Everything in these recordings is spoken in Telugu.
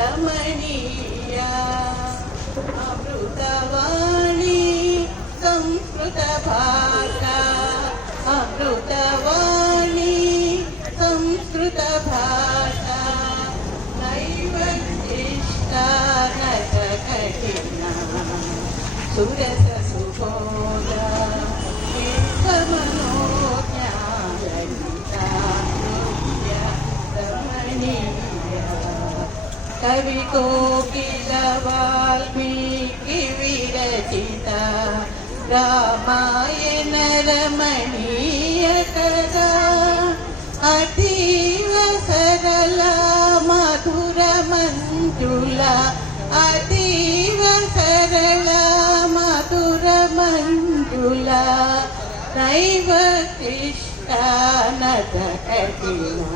రమణీయ అమృతవాణి సంస్కృత భాష అమృతవాణి సంస్కృత భాష నైవ శిష్టా నట కఠిన సురస సుబోధ కవి కోకిల వాల్మీకి విరచిత రామాయణ రమణీయ కథ అతీవ సరళ మధుర మంజుల అతీవ సరళ మధుర మంజుల నైవ కృష్ణానద కఠిన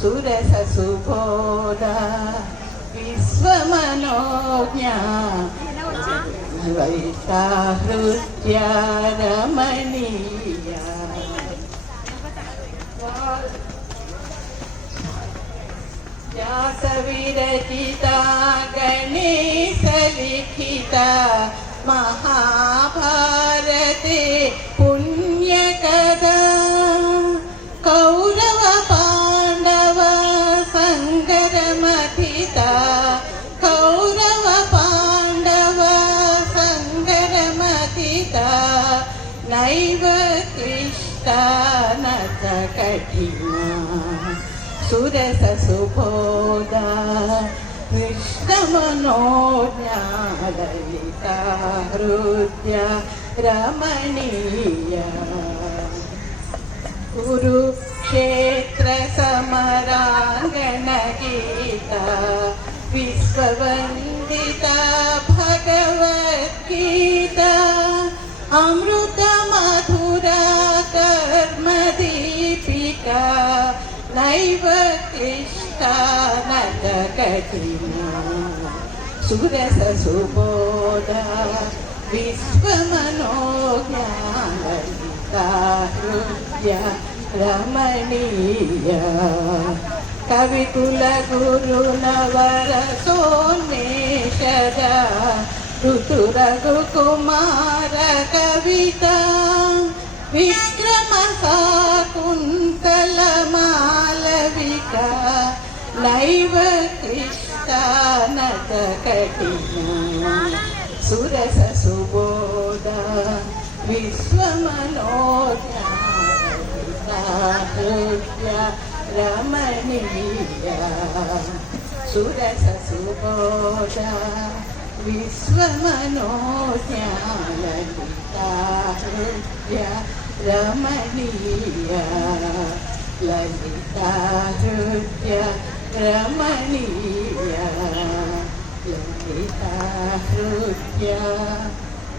సురస సుబోధ విశ్వమనోజ్ఞ వైతాహృత్య రమణీయ వ్యాస విరచిత గణేశ లిఖిత మహాభారతే పుణ్యకథా కౌరవ పాండవ సంగరమథిత కౌరవ పాండవ సంగరమథిత నైవ కృష్ణానత కఠిన సురస సుబోధ కృష్ణమనోజ్ఞాలలిత హృద్య రమణీయ కురుక్షేత్ర సమరాంగణ గీత విశ్వవందిత భగవద్గీత అమృత మధుర కర్మ దీపిక నైవ కృష్ణానద కఠిన సురస సుబోధ విశ్వమనోజ్ఞాలలిత హృద్య రమణీయ కవికుల గురునవర సోన్మేషద ఋతురఘు కుమార కవిత విక్రమ శాకుంతల మాలవిక నైవ కృష్ణానద కఠిన సురస సుబోధ విశ్వమనోజ్ఞ హృద్య రమణీయ సురస సుబోధ విశ్వమనోజ్ఞ లలిత హృద్య రమణీయ లలిత హృద్య రమణీయ లలిత హృద్య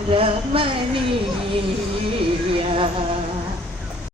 రమణీయ